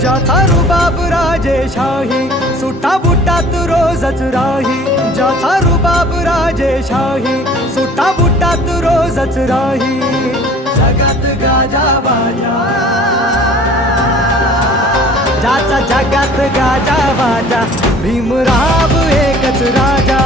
ज्याचा रुबाब राजेशाही, सुटा बुटात रोजच राही. ज्याचा रुबाब राजेशाही, सुटा बुटात रोजच राही. जगात गाजा बाजा, ज्याचा जगात गाजा बाजा, भीमराव एकच राजा.